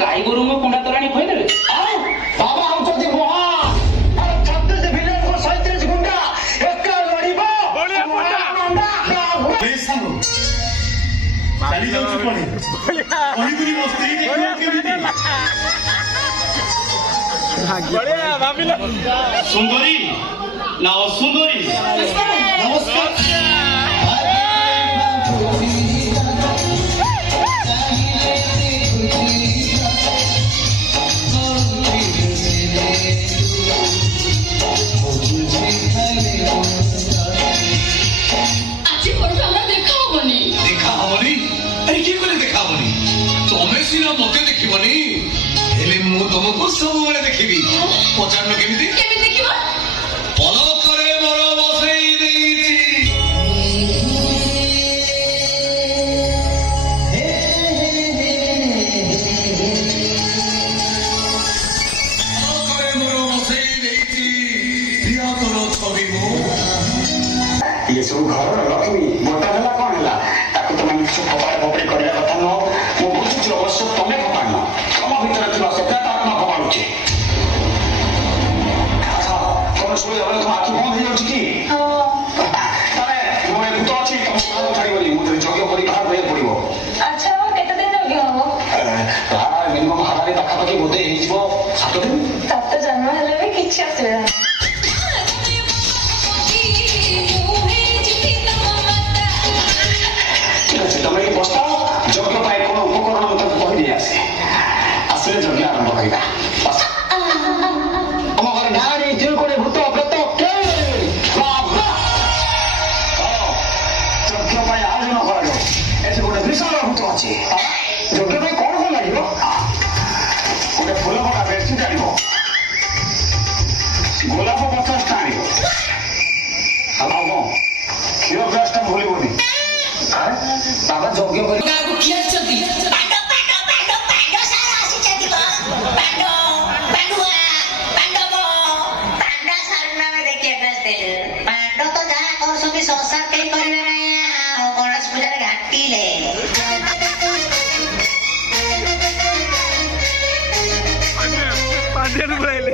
गाई गोरु में कुंडा तोराणी खोई देबे बाबा हम तो महा और 36 विलेज को 37 गुंडा एक लड़ीबो बढ़िया मुंडा सालो चाली जाउछु कोनी ओही गुरी मो स्त्री देखियो केमिति बढ़िया भाबिला सुंदरी ना असुंदरी नमस्कार मते देखिबनी हेले मु तुमको सब बेले देखिबी पचारनो केमिति केमिति देखिबो पलक करे मोर बसई देइछि पलक करे मोर बसई देइछि प्रिय तोर छवि मो ये सब घर लक्ष्मी मोटा हला कोन हला ताको तो मन सब कपाड़ कपड़े करिया कथा न मो बुझुछु अवश्य तमे कपाड़ न तम भीतर थिबा सत्य आत्मा कपाड़ुछे अच्छा कोन सुई हला तो आखि बंद हो जाउछि की तमे मोए भूत अछि तम साथ छाड़ी बोली मु जग्य करी बाहर होय पड़िबो अच्छा केते दिन जग्य हो तार मिनिमम हारारे पाखा पाखी बोधे हिजबो 7 दिन तब तो जन्म हेले भी किछि असुविधा नहीं तमे बस्ता यज्ञ पाए कोन उपकरण मत कहि दिया से आसले यज्ञ आरंभ करिबा हम घर गाड़ी दिल कोने भूत प्रेत के बाबा यज्ञ पाए आयोजन करा जो एसे कोने विशाल भूत अछि यज्ञ पाए कोन कोन लागिबो कोने फूल पका बेसी जानिबो गोलाप 50 टा आनिबो हालाबो कियो बेस्टा भूलिबोनी बाबा जोग्य करी काको किया चती पांडो सारा आसी चती पांडो सारा नामे देखिए बेस्ते पांडो तो जा और सभी संसार के करबे ना गणेश पूजा घाटी ले पांड्यन बुलाइले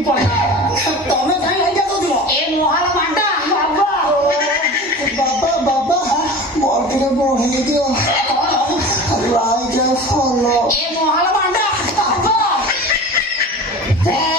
କି ପଳେଇ ତମେ କାହିଁ ଏଇଟା କହୁଥିଲ ଏ ମହଲ ମାଣ୍ଡା ବାବା ମୋର ଟିକେ ବଢେଇ ଦିଅ ଲାଇକ୍ ଫଲୋ ଏ ମହଲ